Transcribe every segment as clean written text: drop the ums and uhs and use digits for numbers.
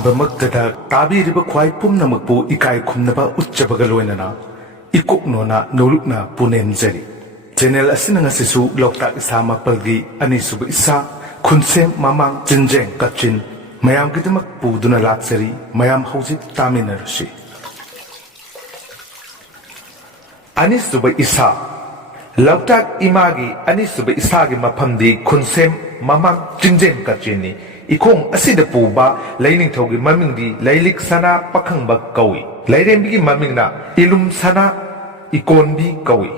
ꯑꯍꯥꯟꯕꯃꯛꯇꯗ ꯇꯥꯕꯤꯔꯤꯕ ꯈ꯭ꯋꯥꯏ ꯄꯨꯝꯅꯃꯛꯄꯨ ꯏꯀꯥꯏ ꯈꯨꯝꯅꯕ ꯎꯠꯆꯕꯒ ꯂꯣꯏꯅꯅ ꯏꯀꯣꯛꯅꯣꯅ ꯅꯣꯂꯨꯛꯅ ꯄꯨꯅꯦꯝꯖꯔꯤ ꯆꯦꯅꯦꯜ ꯑꯁꯤꯅ ꯉꯁꯤꯁꯨ ꯂꯣꯛꯇꯥꯛ ꯏꯁꯥ ꯃꯥꯄꯜꯒꯤ ꯑꯅꯤꯁꯨꯕ ꯏꯁꯥ ꯈꯨꯟꯁꯦꯝ ꯃꯃꯥꯡ ꯆꯤꯟꯖꯦꯡ ꯀꯥꯆꯤꯟ ꯃꯌꯥꯝꯒꯤꯗꯃꯛ ꯄꯨꯗꯨꯅ ꯂꯥꯛꯆꯔꯤ ꯃꯌꯥꯝ ꯍꯧꯖꯤꯛ ꯇꯥꯃꯤꯟꯅꯔꯁꯤ ꯑꯅꯤꯁꯨꯕ ꯏꯁꯥ ꯂꯣꯛꯇꯥꯛ ꯏꯃꯥꯒꯤ ꯑꯅꯤꯁꯨꯕ ꯏꯁꯥꯒꯤ ꯃꯐꯝꯗꯤ ꯈꯨꯟꯁꯦꯝ ꯃꯃꯥꯡ ꯆꯤꯟꯖꯦꯡ ꯀꯥꯆꯤꯟꯅꯤ ꯏꯈꯣꯡ ꯑꯁꯤꯗ ꯄꯨꯕ ꯂꯩꯅꯤꯡꯊꯧꯒꯤ ꯃꯃꯤꯡꯗꯤ ꯂꯩꯂꯤꯛ ꯁꯅꯥ ꯄꯥꯈꯪꯕ ꯀꯧꯏ ꯂꯩꯔꯦꯝꯕꯤꯒꯤ ꯃꯃꯤꯡꯅ ꯏꯂꯨꯝ ꯁꯅꯥ ꯏꯀꯣꯟꯕꯤ ꯀꯧꯏ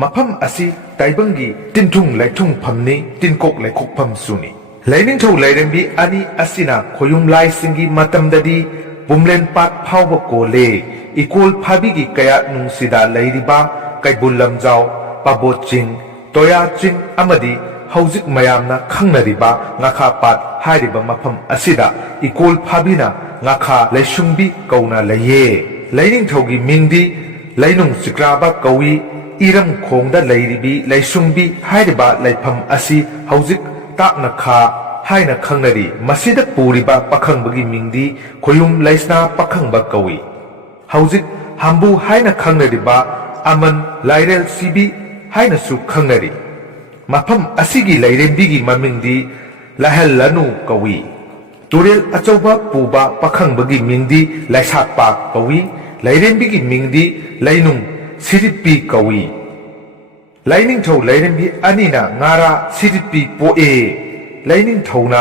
ꯃꯐꯝ ꯑꯁꯤ ꯇꯥꯏꯕꯪꯒꯤ ꯇꯤꯟꯊꯨꯡ ꯂꯩꯊꯨꯡꯐꯝꯅꯤ ꯇꯤꯟꯀꯣꯛ ꯂꯩꯈꯣꯛꯐꯝꯁꯨꯅꯤ ꯂꯩꯅꯤꯡꯊꯧ ꯂꯩꯔꯦꯝꯕꯤ ꯑꯅꯤ ꯑꯁꯤꯅ ꯈꯣꯌꯨꯝ ꯂꯥꯏꯁꯤꯡꯒꯤ ꯃꯇꯝꯗꯗꯤ ꯄꯨꯝꯂꯦꯟ ꯄꯥꯠ ꯐꯥꯎꯕ ꯀꯣꯜꯂꯦ ꯏꯀꯣꯜ ꯐꯥꯕꯤꯒꯤ ꯀꯌꯥꯠ ꯅꯨꯡꯁꯤꯗ ꯂꯩꯔꯤꯕ ꯀꯩꯕꯨꯜ ꯂꯝꯖꯥꯎ ꯄꯥꯕꯣꯠ ꯆꯤꯡ ꯇꯣꯌꯥ ꯆꯤꯡ ꯑꯃꯗꯤ ꯍꯧꯖꯤꯛ ꯃꯌꯥꯝꯅ ꯈꯪꯅꯔꯤꯕ ꯉꯥꯈꯥ ꯄꯥꯠ ꯍꯥꯏꯔꯤꯕ ꯃꯐꯝ ꯑꯁꯤꯗ ꯏꯀꯣꯜ ꯐꯥꯕꯤꯅ ꯉꯥꯈꯥ ꯂꯩꯁꯨꯡꯕꯤ ꯀꯧꯅ ꯂꯩꯌꯦ ꯂꯩꯅꯤꯡꯊꯧꯒꯤ ꯃꯤꯡꯗꯤ ꯂꯩꯅꯨꯡ ꯆꯤꯀ꯭ꯔꯥꯕ ꯀꯧꯏ ꯏꯔꯝꯈꯣꯡꯗ ꯂꯩꯔꯤꯕꯤ ꯂꯩꯁꯨꯡꯕꯤ ꯍꯥꯏꯔꯤꯕ ꯂꯩꯐꯝ ꯑꯁꯤ ꯍꯧꯖꯤꯛ ꯇꯥꯛꯅꯈꯥ ꯍꯥꯏꯅ ꯈꯪꯅꯔꯤ ꯃꯁꯤꯗ ꯄꯨꯔꯤꯕ ꯄꯥꯈꯪꯕꯒꯤ ꯃꯤꯡꯗꯤ ꯈꯣꯌꯨꯝ ꯂꯩꯁꯅꯥ ꯄꯥꯈꯪꯕ ꯀꯧꯏ ꯍꯧꯖꯤꯛ ꯍꯝꯕꯨ ꯍꯥꯏꯅ ꯈꯪꯅꯔꯤꯕ ꯑꯃꯟ ꯂꯥꯏꯔꯦꯜ ꯁꯤꯕꯤ ꯍꯥꯏꯅꯁꯨ ꯈꯪꯅꯔꯤ ꯃꯐꯝ ꯑꯁꯤꯒꯤ ꯂꯩꯔꯦꯝꯕꯤꯒꯤ ꯃꯃꯤꯡꯗꯤ ꯂꯥꯏꯍꯜꯂꯅꯨ ꯀꯧꯏ ꯇꯨꯔꯦꯜ ꯑꯆꯧꯕ ꯄꯨꯕ ꯄꯥꯈꯪꯕꯒꯤ ꯃꯤꯡꯗꯤ ꯂꯩꯁꯥꯛꯄꯥ ꯀꯧꯏ ꯂꯩꯔꯦꯝꯕꯤꯒꯤ ꯃꯤꯡꯗꯤ ꯂꯩꯅꯨꯡ ꯁꯤꯔꯤꯞꯄꯤ ꯀꯧꯏ ꯂꯩꯅꯤꯡꯊꯧ ꯂꯩꯔꯦꯝꯕꯤ ꯑꯅꯤꯅ ꯉꯥꯔꯥ ꯁꯤꯔꯤꯞꯄꯤ ꯄꯣꯛꯑꯦ ꯂꯩꯅꯤꯡꯊꯧꯅ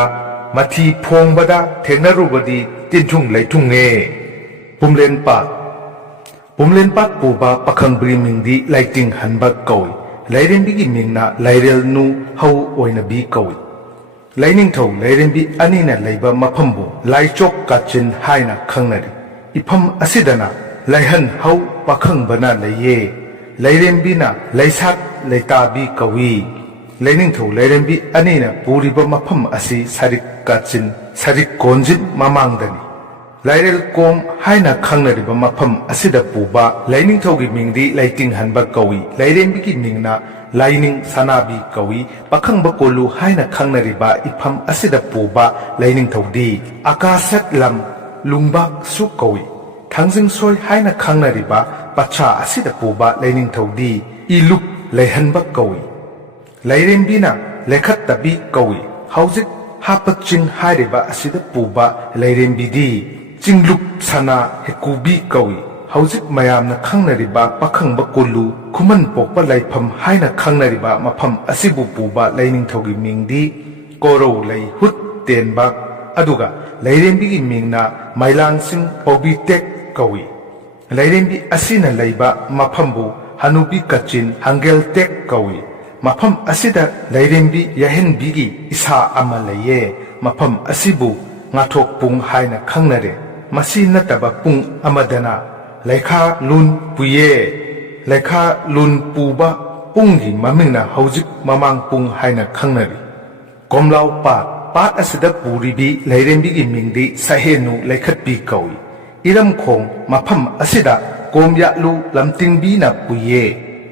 ꯃꯊꯤ ꯐꯣꯡꯕꯗ ꯊꯦꯡꯅꯔꯨꯕꯗꯤ ꯇꯤꯟꯊꯨꯡ ꯂꯩꯊꯨꯡꯅꯦ ꯄꯨꯝꯂꯦꯟ ꯄꯥꯠ ꯄꯨꯕ ꯄꯥꯈꯪꯕꯒꯤ ꯃꯤꯡꯗꯤ ꯂꯩꯇꯤꯡ ꯍꯟꯕ ꯀꯧꯏ ꯂꯩꯔꯦꯝꯕꯤꯒꯤ ꯃꯤꯡꯅ ꯂꯩꯔꯦꯜ ꯅꯨ ꯍꯧ ꯑꯣꯏꯅꯕꯤ ꯀꯧꯏ ꯂꯩꯅꯤꯡꯊꯧ ꯂꯩꯔꯦꯝꯕꯤ ꯑꯅꯤꯅ ꯂꯩꯕ ꯃꯐꯝꯕꯨ ꯂꯥꯏꯆꯣꯛ ꯀꯥꯆꯤꯟ ꯍꯥꯏꯅ ꯈꯪꯅꯔꯤ ꯏꯐꯝ ꯑꯁꯤꯗꯅ ꯂꯩꯍꯟ ꯍꯧ ꯄꯥꯈꯪꯕꯅ ꯂꯩꯌꯦ ꯂꯩꯔꯦꯝꯕꯤꯅ ꯂꯩꯁꯥꯛ ꯂꯩꯇꯥꯕꯤ ꯀꯧꯏ ꯂꯩꯅꯤꯡꯊꯧ ꯂꯩꯔꯦꯝꯕꯤ ꯑꯅꯤꯅ ꯄꯨꯔꯤꯕ ꯃꯐꯝ ꯑꯁꯤ ꯁꯔꯤꯛ ꯀꯥꯆꯤꯟ ꯁꯔꯤꯛ ꯀꯣꯟꯖꯤꯟ ꯃꯃꯥꯡꯗꯅꯤ ꯂꯥꯏꯔꯦꯜ ꯀꯣꯝ ꯍꯥꯏꯅ ꯈꯪꯅꯔꯤꯕ ꯃꯐꯝ ꯑꯁꯤꯗ ꯄꯨꯕ ꯂꯩꯅꯤꯡꯊꯧꯒꯤ ꯃꯤꯡꯗꯤ ꯂꯩꯇꯤꯡꯍꯟꯕ ꯀꯧꯏ ꯂꯩꯔꯦꯝꯕꯤꯒꯤ ꯃꯤꯡꯅ ꯂꯥꯏꯅꯤꯡ ꯁꯅꯥꯕꯤ ꯀꯧꯏ ꯄꯥꯈꯪꯕ ꯀꯣꯜꯂꯨ ꯍꯥꯏꯅ ꯈꯪꯅꯔꯤꯕ ꯏꯐꯝ ꯑꯁꯤꯗ ꯄꯨꯕ ꯂꯩꯅꯤꯡꯊꯧꯗꯤ ꯑꯀꯥꯁꯠ ꯂꯝ ꯂꯨꯡꯕꯥꯛꯁꯨ ꯀꯧꯏ ꯊꯥꯡꯖꯤꯡꯁꯣꯏ ꯍꯥꯏꯅ ꯈꯪꯅꯔꯤꯕ ꯄꯠꯁꯥ ꯑꯁꯤꯗ ꯄꯨꯕ ꯂꯩꯅꯤꯡꯊꯧꯗꯤ ꯏꯂꯨꯞ ꯂꯩꯍꯟꯕ ꯀꯧꯏ ꯂꯩꯔꯦꯝꯕꯤꯅ ꯂꯩꯈꯠꯇꯕꯤ ꯀꯧꯏ ꯍꯧꯖꯤꯛ ꯍꯥꯄꯆꯤꯡ ꯍꯥꯏꯔꯤꯕ ꯑꯁꯤꯗ ꯄꯨꯕ ꯂꯩꯔꯦꯝꯕꯤꯗꯤ ꯆꯤꯡꯂꯨꯞ ꯁꯅꯥ ꯍꯦꯀꯨꯕꯤ ꯀꯧꯏ ꯍꯧꯖꯤꯛ ꯃꯌꯥꯝꯅ ꯈꯪꯅꯔꯤꯕ ꯄꯥꯈꯪꯕ ꯀꯣꯜꯂꯨ ꯈꯨꯃꯟ ꯄꯣꯛꯄ ꯂꯩꯐꯝ ꯍꯥꯏꯅ ꯈꯪꯅꯔꯤꯕ ꯃꯐꯝ ꯑꯁꯤꯕꯨ ꯄꯨꯕ ꯂꯩꯅꯤꯡꯊꯧꯒꯤ ꯃꯤꯡꯗꯤ ꯀꯣꯔꯧ ꯂꯩ ꯍꯨꯠ ꯇꯦꯟꯕ ꯑꯗꯨꯒ ꯂꯩꯔꯦꯝꯕꯤꯒꯤ ꯃꯤꯡꯅ ꯃꯩꯂꯥꯡꯁꯤꯡ ꯄꯧꯕꯤꯇꯦꯛ ꯀꯧꯏ ꯂꯩꯔꯦꯝꯕꯤ ꯑꯁꯤꯅ ꯂꯩꯕ ꯃꯐꯝꯕꯨ ꯍꯅꯨꯕꯤ ꯀꯥꯆꯤꯟ ꯍꯪꯒꯦꯜꯇꯦꯛ ꯀꯧꯏ ꯃꯐꯝ ꯑꯁꯤꯗ ꯂꯩꯔꯦꯝꯕꯤ ꯌꯥꯍꯦꯟꯕꯤꯒꯤ ꯏꯁꯥ ꯑꯃ ꯂꯩꯌꯦ ꯃꯐꯝ ꯑꯁꯤꯕꯨ ꯉꯥꯊꯣꯛꯄꯨꯡ ꯍꯥꯏꯅ ꯈꯪꯅꯔꯦ ꯃꯁꯤ ꯅꯠꯇꯕ ꯄꯨꯡ ꯑꯃꯗꯅ ꯂꯩꯈꯥ ꯂꯨꯟ ꯄꯨꯏꯌꯦ ꯂꯩꯈꯥ ꯂꯨꯟ ꯄꯨꯕ ꯄꯨꯡꯒꯤ ꯃꯃꯤꯡꯅ ꯍꯧꯖꯤꯛ ꯃꯃꯥꯡ ꯄꯨꯡ ꯍꯥꯏꯅ ꯈꯪꯅꯔꯤ ꯀꯣꯝꯂꯥꯎ ꯄꯥꯠ ꯑꯁꯤꯗ ꯄꯨꯔꯤꯕꯤ ꯂꯩꯔꯦꯝꯕꯤꯒꯤ ꯃꯤꯡꯗꯤ ꯁꯍꯦꯅꯨ ꯂꯩꯈꯠꯄꯤ ꯀꯧꯏ ꯏꯔꯝꯈꯣꯡ ꯃꯐꯝ ꯑꯁꯤꯗ ꯀꯣꯝꯌꯥꯠꯂꯨ ꯂꯝꯇꯤꯡꯕꯤꯅ ꯄꯨꯏꯌꯦ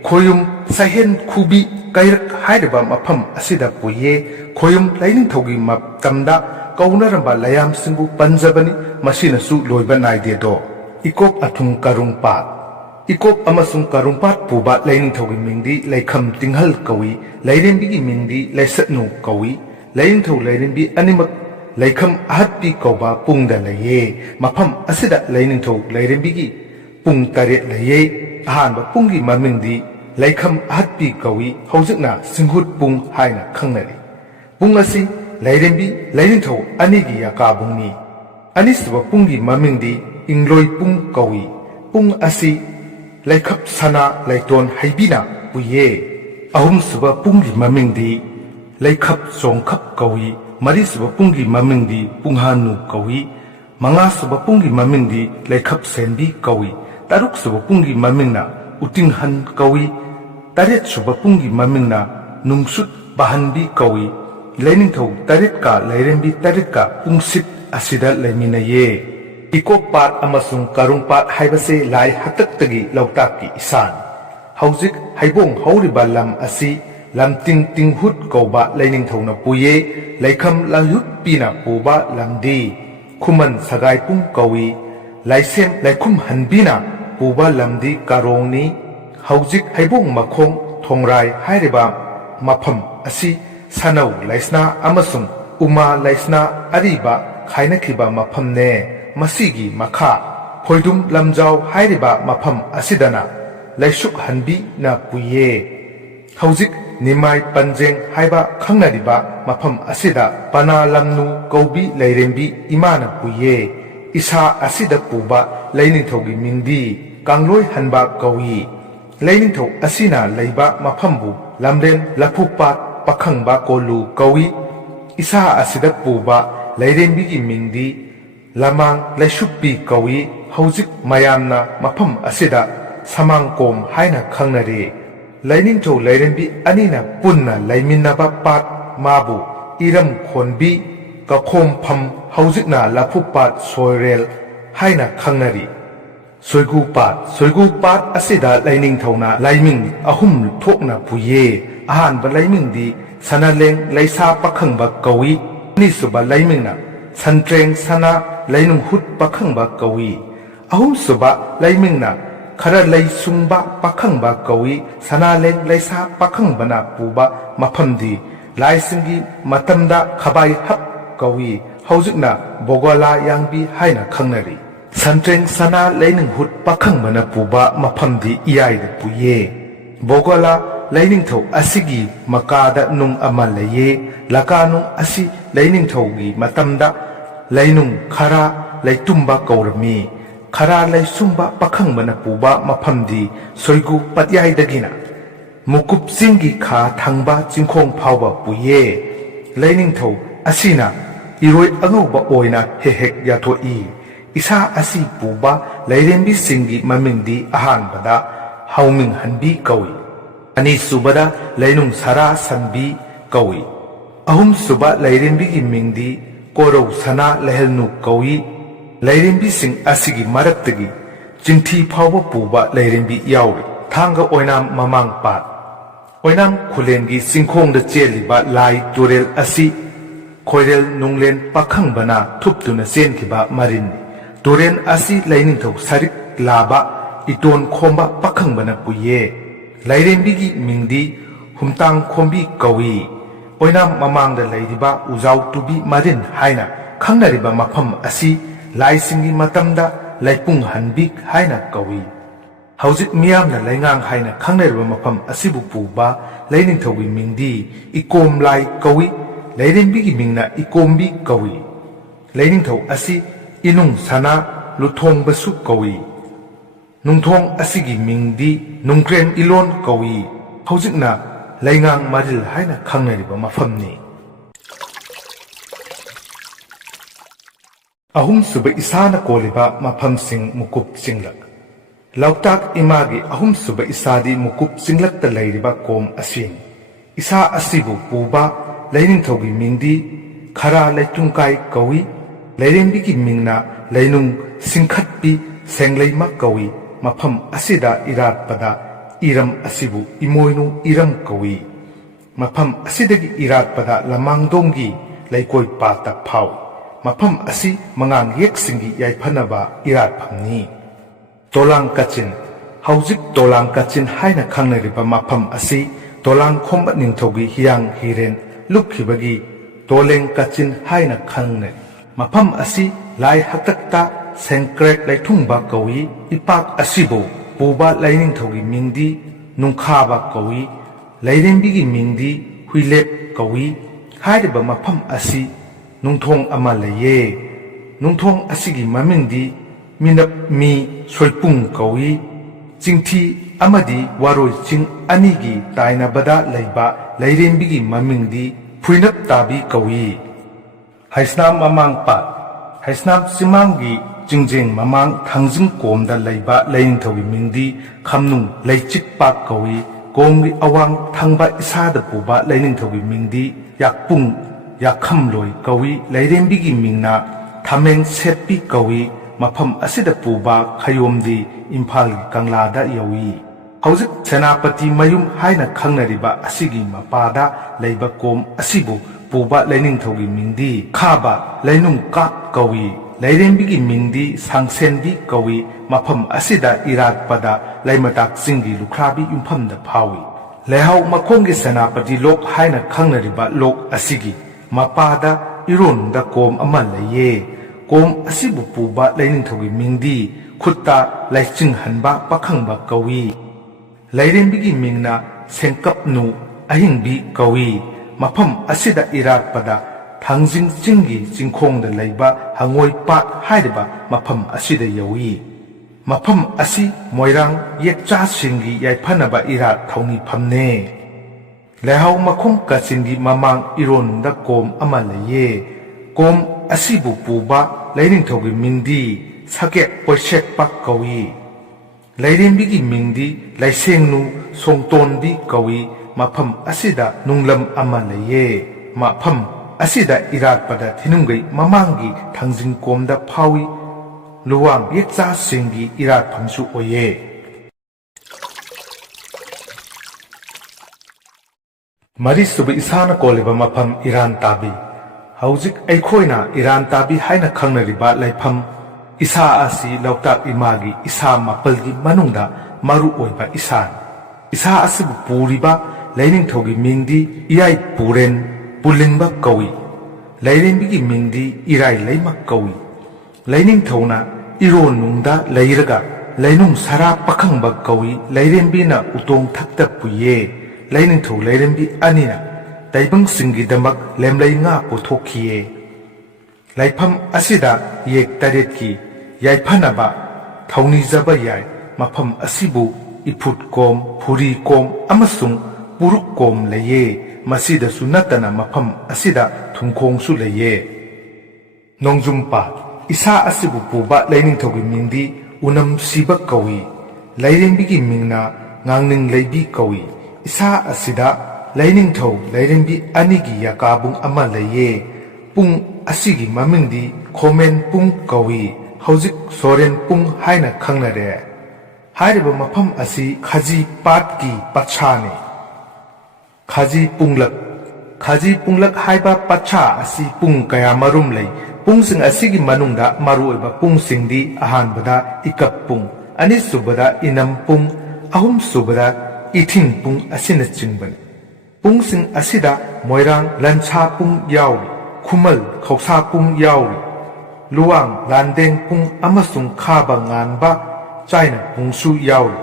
ꯈꯣꯌꯨꯝ ꯁꯍꯦꯟ ꯈꯨꯕꯤ ꯀꯩꯔꯛ ꯍꯥꯏꯔꯤꯕ ꯃꯐꯝ ꯑꯁꯤꯗ ꯄꯨꯏꯌꯦ ꯈꯣꯌꯨꯝ ꯂꯩꯅꯤꯡꯊꯧꯒꯤ ꯃꯇꯝꯗ ꯀꯧꯅꯔꯝꯕ ꯂꯩꯌꯥꯝꯁꯤꯡꯕꯨ ꯄꯟꯖꯕꯅꯤ ꯃꯁꯤꯅꯁꯨ ꯂꯣꯏꯕ ꯅꯥꯏꯗꯦꯗꯣ ꯏꯀꯣꯞ ꯑꯊꯨꯝ ꯀꯔꯨꯡꯄꯥꯠ ꯏꯀꯣꯞ ꯑꯃꯁꯨꯡ ꯀꯔꯨꯡꯄꯥꯠ ꯄꯨꯕ ꯂꯩꯅꯤꯡꯊꯧꯒꯤ ꯃꯤꯡꯗꯤ ꯂꯩꯈꯝ ꯇꯤꯡꯍꯜ ꯀꯧꯏ ꯂꯩꯔꯦꯝꯕꯤꯒꯤ ꯃꯤꯡꯗꯤ ꯂꯩꯁꯠꯅꯨ ꯀꯧꯏ ꯂꯩꯅꯤꯡꯊꯧ ꯂꯩꯔꯦꯝꯕꯤ ꯑꯅꯤꯃꯛ ꯂꯩꯈꯝ ꯑꯍꯠꯄꯤ ꯀꯧꯕ ꯄꯨꯡꯗ ꯂꯩꯌꯦ ꯃꯐꯝ ꯑꯁꯤꯗ ꯂꯩꯅꯤꯡꯊꯧ ꯂꯩꯔꯦꯝꯕꯤꯒꯤ ꯄꯨꯡ 8 ꯂꯩꯌꯦ ꯑꯍꯥꯟꯕ ꯄꯨꯡꯒꯤ ꯃꯃꯤꯡꯗꯤ ꯂꯩꯈꯝ ꯑꯍꯠꯄꯤ ꯀꯧꯏ ꯍꯧꯖꯤꯛꯅ ꯁꯤꯡꯍꯨꯠ ꯄꯨꯡ ꯍꯥꯏꯅ ꯈꯪꯅꯔꯤ ꯄꯨꯡ ꯑꯁꯤ ꯂꯩꯔꯦꯝꯕꯤ ꯂꯩꯅꯤꯡꯊꯧ ꯑꯅꯤꯒꯤ ꯌꯥꯀꯥꯕꯨꯡꯅꯤ ꯑꯅꯤꯁꯨꯕ ꯄꯨꯡꯒꯤ ꯃꯃꯤꯡꯗꯤ ꯏꯪꯂꯣꯏ ꯄꯨꯡ ꯀꯧꯏ ꯄꯨꯡ ꯑꯁꯤ ꯂꯩꯈꯞ ꯁꯅꯥ ꯂꯩꯇꯣꯟ ꯍꯩꯕꯤꯅ ꯄꯨꯏꯌꯦ ꯑꯍꯨꯝꯁꯨꯕ ꯄꯨꯡꯒꯤ ꯃꯃꯤꯡꯗꯤ ꯂꯩꯈꯞ ꯆꯣꯡꯈꯞ ꯀꯧꯏ ꯃꯔꯤꯁꯨꯕ ꯄꯨꯡꯒꯤ ꯃꯃꯤꯡꯗꯤ ꯄꯨꯡꯍꯥꯅꯨ ꯀꯧꯏ ꯃꯉꯥꯁꯨꯕ ꯄꯨꯡꯒꯤ ꯃꯃꯤꯡꯗꯤ ꯂꯩꯈꯞ ꯁꯦꯟꯕꯤ ꯀꯧꯏ ꯇꯔꯨꯛꯁꯨꯕ ꯄꯨꯡꯒꯤ ꯃꯃꯤꯡꯅ ꯎꯇꯤꯡꯍꯟ ꯀꯧꯏ ꯇꯔꯦꯠꯁꯨꯕ ꯄꯨꯡꯒꯤ ꯃꯃꯤꯡꯅ ꯅꯨꯡꯁꯨꯠ ꯕꯥꯍꯟꯕꯤ ꯀꯧꯏ ꯂꯩꯅꯤꯡꯊꯧ 8ꯀ ꯂꯩꯔꯦꯝꯕꯤ 8ꯀ ꯄꯨꯡꯁꯤꯠ ꯑꯁꯤꯗ ꯂꯩꯃꯤꯟꯅꯩꯌꯦ ꯏꯀꯣꯞ ꯄꯥꯠ ꯑꯃꯁꯨꯡ ꯀꯔꯨꯡꯄꯥꯠ ꯍꯥꯏꯕꯁꯤ ꯂꯥꯏ ꯍꯥꯛꯇꯛꯇꯒꯤ ꯂꯣꯛꯇꯥꯛꯀꯤ ꯏꯁꯥꯅꯤ ꯍꯧꯖꯤꯛ ꯍꯩꯕꯣꯡ ꯍꯧꯔꯤꯕ ꯂꯝ ꯑꯁꯤ ꯂꯝꯇꯤꯡ ꯇꯤꯡꯍꯨꯠ ꯀꯧꯕ ꯂꯩꯅꯤꯡꯊꯧꯅ ꯄꯨꯏꯌꯦ ꯂꯩꯈꯝ ꯂꯥꯏꯍꯨꯠꯄꯤꯅ ꯄꯨꯕ ꯂꯝꯗꯤ Kuman Sagai Pung Kawi Laisem Laikum Hanbina Puba Lamdi Karongni Haujik Haibung Makong Thongrai Hairiba Mapam Asi Sanau Laisna Amasung Uma Laisna Ariba Khainakiba Mapamne Masigi Makha Hoidum Lamjau Hairiba Mapam Asidana Laishuk Hanbi Na Puye Haujik Nimai Panjeng Haiba Khangnariba Mapam Asida Pana Lamnu Kaubi Lairembi Imana Puye Isa Asida Puba Lainingthogi Mingdi Kangloi Hanba Kawi Lainingtho Asina Leiba Mapambu Lamren Lapupat Pakhangba Kolu Kawi Isa Asida Puba Lairembigi Mingdi Lamang Laishuppi Kawi Haujik Mayamna Mapam Asida Samangkom Haina Khangnari Lainingtho Lairembi Anina Punna Laiminaba Pat Mabu Iram Khonbi Kakhom Pham Haujikna Lapupat Soirel Haina Khangnari Soigu Pat Asida Lainingthona Laiming Ahum Thokna Puye Ahanba Laiming di Sanaleng Laisa Pakhangba Kawi Nisuba Laimingna Santreng Sana Lainung Hut Pakhangba Kawi Ahum Suba Laimingna Khara Laisungba Pakhangba Kawi Sanaleng Laisa Pakhangbana Puba Maphamdi Laisingi Matamda Khabai Hap Kawi Haujikna Bogala Yangbi Haina Khangnari Santreng Sana Laining Hut Pakhangmana Puba Maphamdi Iyai Puye Bogala Lainingtho Asigi Makada Nung Amalaye Laka Nung Asi Lainingthogi Matamda Lainung Khara Laitumba Kaurami Khara Laisumba Pakhangmana Puba Maphamdi Soigu Patyai Dagina Mukup Singi Kha Thangba Jingkhong Phawba Puye Lainingtho Asina Iroi Angauba Oina Hehek Yathoi Isa Asi Puba Lairembi Singi Mamingdi Ahanbada Hauming Hanbi Kawi Ani Subada Lainung Sara Sanbi Kawi Ahum Suba Lairembi Gi Mingdi Korau Sana Lehelnu Kawi Lairembi Sing Asigi Maraktagi Jingthi Phawba Puba Lairembi Yauri Thanga Oinam Mamang Pat Oinam Khulengi Singkhong da Cheliba Lai Turel Asi Khoirel Nunglen Pakhangbana Thuptuna Senkiba Marin Turen Asi Lainingtho Sarik Laba Iton Khomba Pakhangbana Puye Lairembigi Mingdi Humtang Khombi Kawi Oinam Mamangda Laidiba Uzau Tubi Marin Haina Khangnariba Mafam Asi Laisingi Matamda Laipung Hanbik Haina Kawi Haujik Miyamna Laingang Haina Khangnariba Mafam Asibu Puba Lainingthogi Mingdi Ikom Lai Kawi Lairembigi Mingna Ikombi Kawi Lainingtho Asi Inung Sana Luthong Basu Kawi Nungthong Asigi Mingdi Nungkren Ilon Kawi Haujikna Laingang Maril Haina Khangnariba Mafamni Ahum Suba Isana Koliba Mafam Sing Mukup Singlak Lautak Imagi Ahum Suba Isadi Mukup Singlak Ta Lairiba Kom Asin Isa Asibu Puba Lainingthogi Mingdi Khara Laitungkai Kawi Lairembigi Mingna Lainung Singkhatpi Senglaimak Kawi Mafam Asida Irat Pada Iram Asibu Imoinu Iram Kawi Mafam Asidagi Irat Pada Lamangdonggi Laikoi Pata Phau Mafam Asi Mangang Yeksingi Yaipanaba Irat Phamni Tolang Kachin Haujik Tolang Kachin Haina Khangnariba Mafam Asi Tolang Khomba Ningthogi Hiyang Hiren Lukhibagi Toleng Kachin Haina Khangnari Mafam Asi Lai Haktakta Sengkrek Laithungba Kawi Ipak Asibo Puba Lainingthogi Mingdi Nungkhaba Kawi Lairembigi Mingdi Huilep Kawi Hairiba Mafam Asi Nungthong Amalaye Nungthong Asigi Mamingdi Minap Mi Soipung Kawi Jingthi Amadi Waroi Ching Anigi Tainabada Leiba Lairembigi Mamingdi Phuinap Tabi Kawi Haisnam Mamang Pat Haisnam Simangi Jingjeng Mamang Thangjing Komda Leiba Lainingthogi Mingdi Khamnung Laichik Pak Kawi Komgi Awang Thangba Isada Puba Lainingthogi Mingdi Yakpung Yakhamloi Kawi Lairembigi Mingna Thameng Setpi Kawi Mafam Asida Puba Khayomdi Imphal Kanglada Yawi Haujik Senapati Mayum Haina Khangnariba Asigi Mapada Leiba Kom Asibu Puba Lainingthogi Mingdi Khaba Lainung Kap Kawi ꯂꯩꯔꯦꯝꯕꯤꯒꯤ ꯃꯤꯡꯗꯤ ꯁꯥꯡꯁꯦꯟꯕꯤ ꯀꯧꯏ ꯃꯐꯝ ꯑꯁꯤꯗ ꯏꯔꯥꯠꯄꯗ ꯂꯩꯃꯇꯥꯛꯁꯤꯡꯒꯤ ꯂꯨꯈ꯭ꯔꯥꯕꯤ ꯌꯨꯝꯐꯝꯗ ꯐꯥꯎꯏ ꯂꯩꯍꯥꯎ ꯃꯈꯣꯡꯒꯤ ꯁꯦꯅꯥꯄꯇꯤ ꯂꯣꯛ ꯍꯥꯏꯅ ꯈꯪꯅꯔꯤꯕ ꯂꯣꯛ ꯑꯁꯤꯒꯤ ꯃꯄꯥꯗ ꯏꯔꯣꯟꯅꯨꯡꯗ ꯀꯣꯝ ꯑꯃ ꯂꯩꯌꯦ ꯀꯣꯝ ꯑꯁꯤꯕꯨ ꯄꯨꯕ ꯂꯩꯅꯤꯡꯊꯧꯒꯤ ꯃꯤꯡꯗꯤ ꯈꯨꯠꯇ ꯂꯩꯆꯤꯡꯍꯟꯕ ꯄꯥꯈꯪꯕ ꯀꯧꯏ ꯂꯩꯔꯦꯝꯕꯤꯒꯤ ꯃꯤꯡꯅ ꯁꯦꯡꯀꯞꯅꯨ ꯑꯍꯤꯡꯕꯤ ꯀꯧꯏ ꯃꯐꯝ ꯑꯁꯤꯗ ꯏꯔꯥꯠꯄꯗ ꯊꯥꯡꯖꯤꯡ ꯆꯤꯡꯒꯤ ꯆꯤꯡꯈꯣꯡꯗ ꯂꯩꯕ ꯍꯉꯣꯏ ꯄꯥꯠ ꯍꯥꯏꯔꯤꯕ ꯃꯐꯝ ꯑꯁꯤꯗ ꯌꯧꯏ ꯃꯐꯝ ꯑꯁꯤ ꯃꯣꯏꯔꯥꯡ ꯌꯦꯛꯆꯥꯁꯤꯡꯒꯤ ꯌꯥꯏꯐꯅꯕ ꯏꯔꯥꯠ ꯊꯧꯅꯤꯐꯝꯅꯦ ꯂꯩꯍꯥꯎ ꯃꯈꯣꯡ ꯀꯥꯆꯤꯟꯒꯤ ꯃꯃꯥꯡ ꯏꯔꯣꯟꯅꯨꯡꯗ ꯀꯣꯝ ꯑꯃ ꯂꯩꯌꯦ ꯀꯣꯝ ꯑꯁꯤꯕꯨ ꯄꯨꯕ ꯂꯩꯅꯤꯡꯊꯧꯒꯤ ꯃꯤꯡꯗꯤ ꯁꯒꯦꯛ ꯄꯣꯏꯁꯦꯠꯄ ꯀꯧꯏ ꯂꯩꯔꯦꯝꯕꯤꯒꯤ ꯃꯤꯡꯗꯤ ꯂꯩꯁꯦꯡꯅꯨ ꯁꯣꯡꯇꯣꯟꯕꯤ ꯀꯧꯏ ꯃꯐꯝ ꯑꯁꯤꯗ ꯅꯨꯡꯂꯝ ꯑꯃ ꯂꯩꯌꯦ ꯃꯐꯝ ꯑꯁꯤꯗ ꯏꯔꯥꯠꯄꯗ ꯊꯤꯅꯨꯡꯒꯩ ꯃꯃꯥꯡꯒꯤ ꯊꯥꯡꯖꯤꯡꯀꯣꯝꯗ ꯐꯥꯎꯏ ꯂꯨꯋꯥꯡ ꯌꯦꯛꯆꯥꯁꯤꯡꯒꯤ ꯏꯔꯥꯠꯐꯝꯁꯨ ꯑꯣꯏꯌꯦ ꯃꯔꯤꯁꯨꯕ ꯏꯁꯥꯅ ꯀꯣꯜꯂꯤꯕ ꯃꯐꯝ ꯏꯔꯥꯟ ꯇꯥꯕꯤ ꯍꯧꯖꯤꯛ ꯑꯩꯈꯣꯏꯅ ꯏꯔꯥꯟ ꯇꯥꯕꯤ ꯍꯥꯏꯅ ꯈꯪꯅꯔꯤꯕ ꯂꯩꯐꯝ ꯏꯁꯥ ꯑꯁꯤ ꯂꯣꯛꯇꯥꯛ ꯏꯃꯥꯒꯤ ꯏꯁꯥ ꯃꯥꯄꯜꯒꯤ ꯃꯅꯨꯡꯗ ꯃꯔꯨ ꯑꯣꯏꯕ ꯏꯁꯥꯅꯤ ꯏꯁꯥ ꯑꯁꯤꯕꯨ ꯄꯨꯔꯤꯕ ꯂꯩꯅꯤꯡꯊꯧꯒꯤ ꯃꯤꯡꯗꯤ ꯏꯌꯥꯏꯄꯨꯔꯦꯟ ꯄꯨꯂꯤꯟꯕ ꯀꯧꯏ ꯂꯩꯔꯦꯝꯕꯤꯒꯤ ꯃꯤꯡꯗꯤ ꯏꯔꯥꯏ ꯂꯩꯃ ꯀꯧꯏ ꯂꯩꯅꯤꯡꯊꯧꯅ ꯏꯔꯣꯟꯅꯨꯡꯗ ꯂꯩꯔꯒ ꯂꯩꯅꯨꯡ ꯁꯔꯥ ꯄꯥꯈꯪꯕ ꯀꯧꯏ ꯂꯩꯔꯦꯝꯕꯤꯅ ꯎꯇꯣꯡ ꯊꯛꯇ ꯄꯨꯏꯌꯦ ꯂꯩꯅꯤꯡꯊꯧ ꯂꯩꯔꯦꯝꯕꯤ ꯑꯅꯤꯅ ꯇꯥꯏꯕꯪꯁꯤꯡꯒꯤꯗꯃꯛ ꯂꯦꯝꯂꯩ ꯉꯥ ꯄꯨꯊꯣꯛꯈꯤꯌꯦ ꯂꯩꯐꯝ ꯑꯁꯤꯗ ꯌꯦꯛ ꯇꯔꯦꯠꯀꯤ ꯌꯥꯏꯐꯅꯕ ꯊꯧꯅꯤꯖꯕ ꯌꯥꯏ ꯃꯐꯝ ꯑꯁꯤꯕꯨ ꯏꯐꯨꯠꯀꯣꯝ ꯐꯨꯔꯤꯀꯣꯝ ꯑꯃꯁꯨꯡ ꯄꯨꯔꯨꯛꯀꯣꯝ ꯂꯩꯌꯦ ꯃꯁꯤꯗꯁꯨ ꯅꯠꯇꯅ ꯃꯐꯝ ꯑꯁꯤꯗ ꯊꯨꯝꯈꯣꯡꯁꯨ ꯂꯩꯌꯦ ꯅꯣꯡꯖꯨꯝꯄꯥꯠ ꯏꯁꯥ ꯑꯁꯤꯕꯨ ꯄꯨꯕ ꯂꯩꯅꯤꯡꯊꯧꯒꯤ ꯃꯤꯡꯗꯤ ꯎꯅꯝ ꯁꯤꯕ ꯀꯧꯏ ꯂꯩꯔꯦꯝꯕꯤꯒꯤ ꯃꯤꯡꯅ ꯉꯥꯡꯅꯤꯡ ꯂꯩꯕꯤ ꯀꯧꯏ ꯏꯁꯥ ꯑꯁꯤꯗ ꯂꯩꯅꯤꯡꯊꯧ ꯂꯩꯔꯦꯝꯕꯤ ꯑꯅꯤꯒꯤ ꯌꯥꯀꯥꯕꯨꯡ ꯑꯃ ꯂꯩꯌꯦ ꯄꯨꯡ ꯑꯁꯤꯒꯤ ꯃꯃꯤꯡꯗꯤ ꯈꯣꯃꯦꯟ ꯄꯨꯡ ꯀꯧꯏ ꯍꯧꯖꯤꯛ ꯁꯣꯔꯦꯟ ꯄꯨꯡ ꯍꯥꯏꯅ ꯈꯪꯅꯔꯦ ꯍꯥꯏꯔꯤꯕ ꯃꯐꯝ ꯑꯁꯤ ꯈꯥꯖꯤ ꯄꯥꯠꯀꯤ ꯄꯠꯁꯥꯅꯤ ꯈꯥꯖꯤ ꯄꯨꯡꯂꯛ ꯍꯥꯏꯕ ꯄꯠꯁꯥ ꯑꯁꯤ ꯄꯨꯡ ꯀꯌꯥꯃꯔꯨꯝ ꯂꯩ ꯄꯨꯡꯁꯤꯡ ꯑꯁꯤꯒꯤ ꯃꯅꯨꯡꯗ ꯃꯔꯨꯑꯣꯏꯕ ꯄꯨꯡꯁꯤꯡꯗꯤ ꯑꯍꯥꯟꯕꯗ ꯏꯀꯞ ꯄꯨꯡ ꯑꯅꯤꯁꯨꯕꯗ ꯏꯅꯝ ꯄꯨꯡ ꯑꯍꯨꯝꯁꯨꯕꯗ ꯏꯊꯤꯡ ꯄꯨꯡ ꯑꯁꯤꯅꯆꯤꯡꯕꯅꯤ ꯄꯨꯡꯁꯤꯡ ꯑꯁꯤꯗ ꯃꯣꯏꯔꯥꯡ ꯂꯟꯁꯥ ꯄꯨꯡ ꯌꯥꯎꯔꯤ ꯈꯨꯃꯜ ꯈꯧꯁꯥ ꯄꯨꯡ ꯌꯥꯎꯔꯤ ꯂꯨꯋꯥꯡ ꯂꯥꯟꯗꯦꯡ ꯄꯨꯡ ꯑꯃꯁꯨꯡ ꯈꯥꯕ ꯉꯥꯟꯕ ꯆꯥꯏꯅ ꯄꯨꯡꯁꯨ ꯌꯥꯎꯔꯤ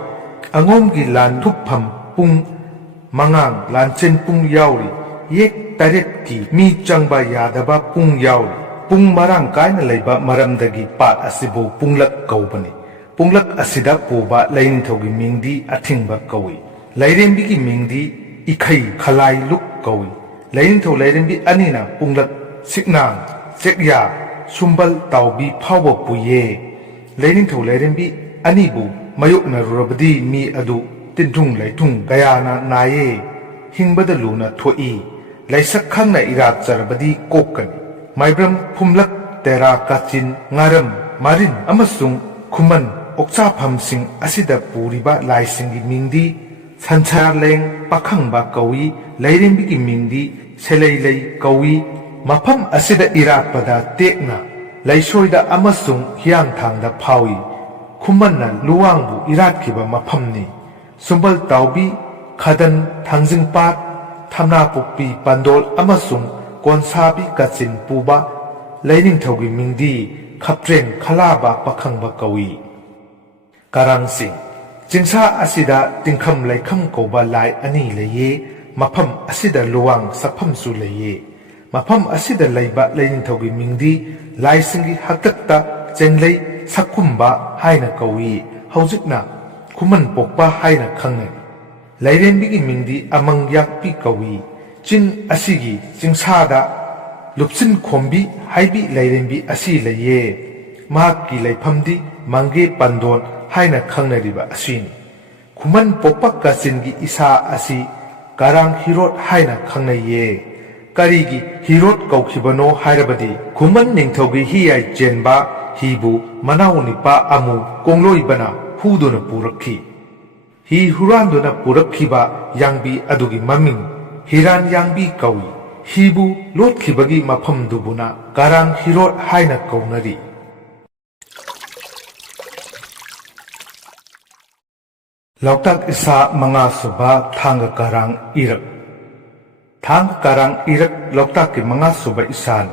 ꯑꯉꯣꯝꯒꯤ ꯂꯥꯟ ꯊꯨꯞꯐꯝ ꯄꯨꯡ ꯃꯉꯥꯡ ꯂꯥꯟꯆꯦꯟ ꯄꯨꯡ ꯌꯥꯎꯔꯤ ꯌꯦꯛ ꯇꯔꯦꯠꯀꯤ ꯃꯤ ꯆꯪꯕ ꯌꯥꯗꯕ ꯄꯨꯡ ꯌꯥꯎꯔꯤ ꯄꯨꯡ ꯃꯔꯥꯡ ꯀꯥꯏꯅ ꯂꯩꯕ ꯃꯔꯝꯗꯒꯤ ꯄꯥꯠ ꯑꯁꯤꯕꯨ ꯄꯨꯡꯂꯛ ꯀꯧꯕꯅꯤ ꯄꯨꯡꯂꯛ ꯑꯁꯤꯗ ꯄꯨꯕ ꯂꯩꯅꯤꯡꯊꯧꯒꯤ ꯃꯤꯡꯗꯤ ꯑꯊꯤꯡꯕ ꯀꯧꯏ ꯂꯩꯔꯦꯝꯕꯤꯒꯤ ꯃꯤꯡꯗꯤ ꯏꯈꯩ ꯈꯂꯥꯏ ꯂꯨꯛ ꯀꯧꯏ ꯂꯩꯅꯤꯡꯊꯧ ꯂꯩꯔꯦꯝꯕꯤ ꯑꯅꯤꯅ ꯄꯨꯡꯂꯛ ꯁꯤꯛꯅꯥꯡ ꯆꯦꯛꯌꯥ ꯁꯨꯝꯕꯜ ꯇꯥꯎꯕꯤ ꯐꯥꯎꯕ ꯄꯨꯏꯌꯦ ꯂꯩꯅꯤꯡꯊꯧ ꯂꯩꯔꯦꯝꯕꯤ ꯑꯅꯤꯕꯨ ꯃꯥꯌꯣꯛꯅꯔꯨꯔꯕꯗꯤ ꯃꯤ ꯑꯗꯨ ꯇꯤꯟꯊꯨꯡ ꯂꯩꯊꯨꯡ ꯀꯌꯥꯅ ꯅꯥꯏꯌꯦ ꯍꯤꯡꯕꯗ ꯂꯨꯅ ꯊꯣꯛꯏ ꯂꯩꯁꯛ ꯈꯪꯅ ꯏꯔꯥꯠꯆꯔꯕꯗꯤ ꯀꯣꯛꯀꯅꯤ ꯃꯥꯏꯕ꯭ꯔꯝ ꯐꯨꯝꯂꯛ ꯇꯦꯔꯥ ꯀꯥꯆꯤꯟ ꯉꯥꯔꯝ ꯃꯔꯤꯟ ꯑꯃꯁꯨꯡ ꯈꯨꯃꯟ ꯑꯣꯛꯆꯥꯐꯝꯁꯤꯡ ꯑꯁꯤꯗ ꯄꯨꯔꯤꯕ ꯂꯥꯏꯁꯤꯡꯒꯤ ꯃꯤꯡꯗꯤ ꯁꯟꯁꯥꯂꯦꯡ ꯄꯥꯈꯪꯕ ꯀꯧꯏ ꯂꯩꯔꯦꯝꯕꯤꯒꯤ ꯃꯤꯡꯗꯤ ꯁꯦꯂꯩꯂꯩ ꯀꯧꯏ ꯃꯐꯝ ꯑꯁꯤꯗ ꯏꯔꯥꯠꯄꯗ ꯇꯦꯛꯅ ꯂꯩꯁꯣꯏꯗ ꯑꯃꯁꯨꯡ ꯍꯤꯌꯥꯡꯊꯥꯡꯗ ꯐꯥꯎꯏ ꯈꯨꯃꯟꯅ ꯂꯨꯋꯥꯡꯕꯨ ꯏꯔꯥꯠꯈꯤꯕ ꯃꯐꯝꯅꯤ ꯁꯨꯝꯕꯜ ꯇꯥꯎꯕꯤ ꯈꯥꯗꯟ ꯊꯥꯡꯖꯤꯡꯄꯥꯠ ꯊꯝꯅꯥꯄꯣꯛꯄꯤ ꯄꯥꯟꯗꯣꯜ ꯑꯃꯁꯨꯡ ꯀꯣꯟꯁꯥꯕꯤ ꯀꯥꯆꯤꯟ ꯄꯨꯕ ꯂꯩꯅꯤꯡꯊꯧꯒꯤ ꯃꯤꯡꯗꯤ ꯈꯞꯇ꯭ꯔꯦꯡ ꯈꯂꯥꯕ ꯄꯥꯈꯪꯕ ꯀꯧꯏ ꯀꯔꯥꯡꯆꯤꯡ ꯆꯤꯡꯁꯥ ꯑꯁꯤꯗ ꯇꯤꯡꯈꯝ ꯂꯩꯈꯝ ꯀꯧꯕ ꯂꯥꯏ ꯑꯅꯤ ꯂꯩꯌꯦ ꯃꯐꯝ ꯑꯁꯤꯗ ꯂꯨꯋꯥꯡ ꯁꯛꯐꯝꯁꯨ ꯂꯩꯌꯦ ꯃꯐꯝ ꯑꯁꯤꯗ ꯂꯩꯕ ꯂꯩꯅꯤꯡꯊꯧꯒꯤ ꯃꯤꯡꯗꯤ ꯂꯥꯏꯁꯤꯡꯒꯤ ꯍꯥꯛꯇꯛꯇ ꯆꯦꯡꯂꯩ ꯁꯛꯈꯨꯝꯕ ꯍꯥꯏꯅ ꯀꯧꯏ ꯍꯧꯖꯤꯛꯅ ꯈꯨꯃꯟ ꯄꯣꯛꯄ ꯍꯥꯏꯅ ꯈꯪꯅꯩ ꯂꯩꯔꯦꯝꯕꯤꯒꯤ ꯃꯤꯡꯗꯤ ꯑꯃꯪ ꯌꯥꯛꯄꯤ ꯀꯧꯏ ꯆꯤꯡ ꯑꯁꯤꯒꯤ ꯆꯤꯡꯁꯥꯗ ꯂꯨꯞꯁꯤꯟ ꯈꯣꯝꯕꯤ ꯍꯥꯏꯕꯤ ꯂꯩꯔꯦꯝꯕꯤ ꯑꯁꯤ ꯂꯩꯌꯦ ꯃꯍꯥꯛꯀꯤ ꯂꯩꯐꯝꯗꯤ ꯃꯪꯒꯦ ꯄꯟꯗꯣꯟ ꯍꯥꯏꯅ ꯈꯪꯅꯔꯤꯕ ꯑꯁꯤꯅꯤ ꯈꯨꯃꯟ ꯄꯣꯛꯄ ꯀꯥꯆꯤꯟꯒꯤ ꯏꯁꯥ ꯑꯁꯤ ꯀꯔꯥꯡ ꯍꯤꯔꯣꯠ ꯍꯥꯏꯅ ꯈꯪꯅꯩꯌꯦ ꯀꯔꯤꯒꯤ ꯍꯤꯔꯣꯠ ꯀꯧꯈꯤꯕꯅꯣ ꯍꯥꯏꯔꯕꯗꯤ ꯈꯨꯃꯟ ꯅꯤꯡꯊꯧꯒꯤ ꯍꯤꯌꯥꯏ ꯆꯦꯟꯕ ꯍꯤꯕꯨ ꯃꯅꯥꯎ ꯅꯤꯄꯥ ꯑꯃꯨ ꯀꯣꯡꯂꯣꯏꯕꯅ ꯍꯨꯗꯨꯅ ꯄꯨꯔꯛꯈꯤ ꯍꯤ ꯍꯨꯔꯥꯟꯗꯨꯅ ꯄꯨꯔꯛꯈꯤꯕ ꯌꯥꯡꯕꯤ ꯑꯗꯨꯒꯤ ꯃꯃꯤꯡ ꯍꯤꯔꯥꯟ ꯌꯥꯡꯕꯤ ꯀꯧꯏ ꯍꯤꯕꯨ ꯂꯣꯠꯈꯤꯕꯒꯤ ꯃꯐꯝꯗꯨꯕꯨꯅ ꯀꯔꯥꯡ ꯍꯤꯔꯣꯠ ꯍꯥꯏꯅ ꯀꯧꯅꯔꯤ Lautak isa mga suba thangga karang irak. Thangga karang irak lautak ki mga suba isan.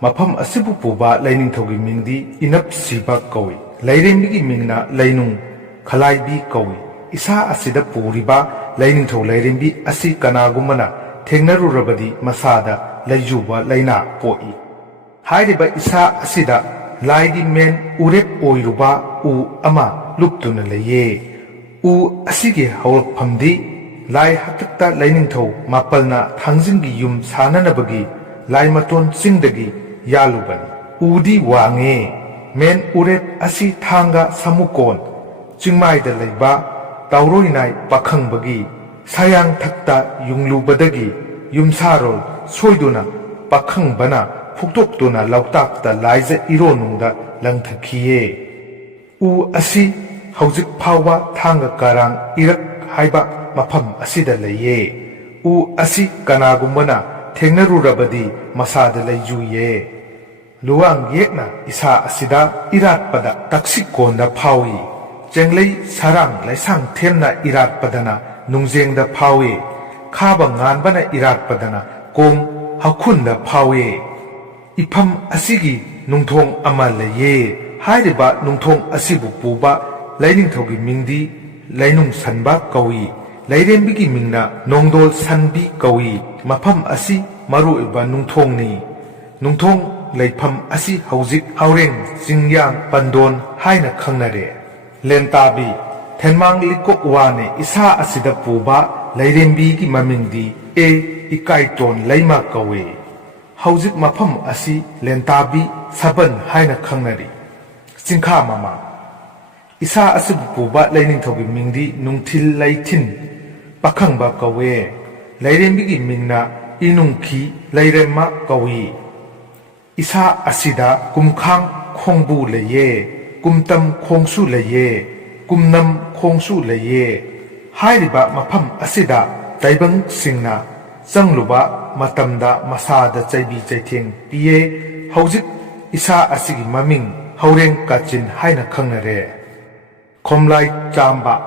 Mafam asibu puba laining thogi mingdi inap siba kawi. Lairembigi mingna lainung khalaibi kawi. Isa asida puriba laining thog lairembi asi kanagumana thengnarurabadi masada laijuba laina poi. Hairiba isa asida laigi men urep oiruba u ama luptuna laye. U asigi hawraphamdi lai hatakta lainingthau mapalna thangjingi yum sananabagi lai maton singdagi yalubani udi wange men urep asi thanga samukon chingmaida leiba tauroinai pakhangbagi sayang thakta yunglubadagi yumsarol soiduna pakhangbana phuktoktuna lautakta laija ironungda langthakhiye u asi Haujik Pawa Thanga Karang Irak Haiba Mafam Asida Laye U Asi Kanagumana Thengnarurabadi Masada Layjuye Luang Yekna Isa Asida Irat Pada Taksikonda Pawi Jenglei Sarang Laisang Temna Irat Padana Nungjengda Pawi Khaba Nganbana Irat Padana Kom Hakunda Pawi Ipam Asigi Nungthong Amal Laye Hairiba Nungthong Asibu Puba Laining thogi mingdi lainung sanba kawi lairembigi mingna nongdol sanbi kawi mafam asi maru iba nungthongni nungthong laifam asi haujik haureng jingyang pandon haina khangnare lentabi thenmang likok wane isa asida puba lairembigi mamingdi ikaiton laima kawi haujik mafam asi lentabi saban haina khangnare jingkha mama Isa asibu puba laining thogi mingdi nungthil laitin pakhangba kawe lairembigi mingna inungki lairemma kawi isa asida kumkhang khongbu leye kumtam khongsu leye kumnam khongsu leye hairiba mafam asida taibang singna changluba matamda masada chaibi chaitheng piye haujik isa asigi maming haureng kachin haina khangnare Komlai Chamba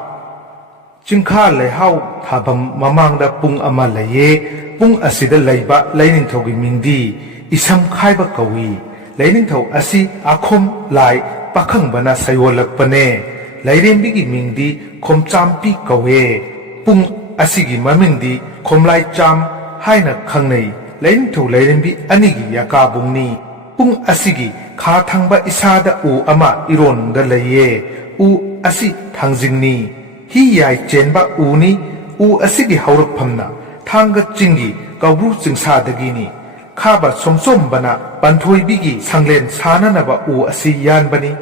Chingkha Leihau Thabam Mamangda Pung Ama Laye Pung Asida Leiba Laining Thogi Mingdi Isam Khaiba Kawi Laining Thau Asi Akhom Lai Pakhangbana Sayolakpane Lairembigi Mingdi Khom Champi Kawe Pung Asigi Mamingdi Komlai Cham Haina Khangnei Laining Thau Lairembi Anigi Yakabungni Pung Asigi Kha Thangba Isada U Ama Iron Da Laye U Asi Thangjingni Hi Yai Chenba Uni U Asigi Hauraphamna Thanga Chingi Kaubru Chingsadagini Khaba Somsom Bana Panthoibigi Sanglen Sananaba U Asi Yanbani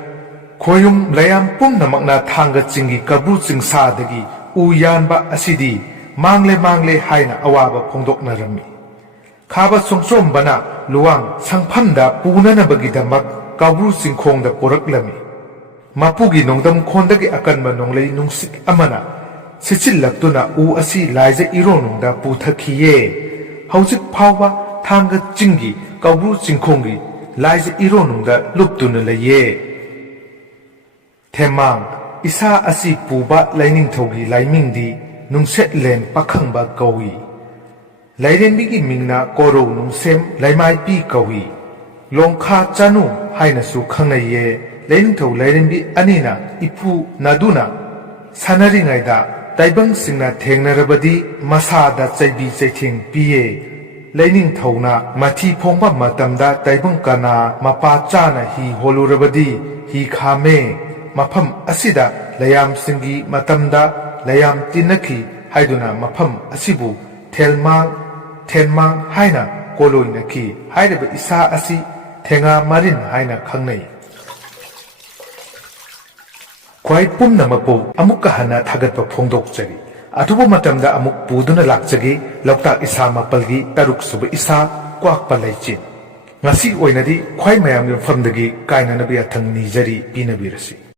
Khoyum Layam Pumnamakna Thanga Chingi Kaubru Chingsadagi U Yanba Asidi Mangle Haina Awaba Phongdoknarami Khaba Somsom Bana Luang Sangphamda Punanabagidamak Kaubru Chingkhongda Poraklami Mapugi nongdam khondagi akanba nonglei nungsik amana sichillaktuna u asi laija ironungda puthakhiye haujik phawba thanga chingi kaubru chingkhongi laija ironungda luptuna laye themang isa asi puba laining thogi laimingdi nungset len pakhangba kawi lairembigi mingna koro nungsem laimai pi kawi longkha chanu haina su khangnaye Laining thau lairembi anina ipu naduna sanari ngaida taibang singna thengnarabadi masada chaibi chaitheng piye laining thauna mathi phongba matamda taibang kana mapa chana hi holurabadi hi khame mafam asida layam singi matamda layam tinakhi haiduna mafam asibu thenmang haina koloinaki hairaba isa asi thenga marin haina khangnai Kwai Pumnamapu Amukka Hana Thagatpa Phongdokchari Atubu Matamda Amuk Puduna Lakchagi Lautak Isa Mapalgi Taruk Suba Isa Kwakpa Laichin Ngasi Oinadi Kwai Mayam Yumfamdagi Kainanabi Athang Nijari Pinabirasi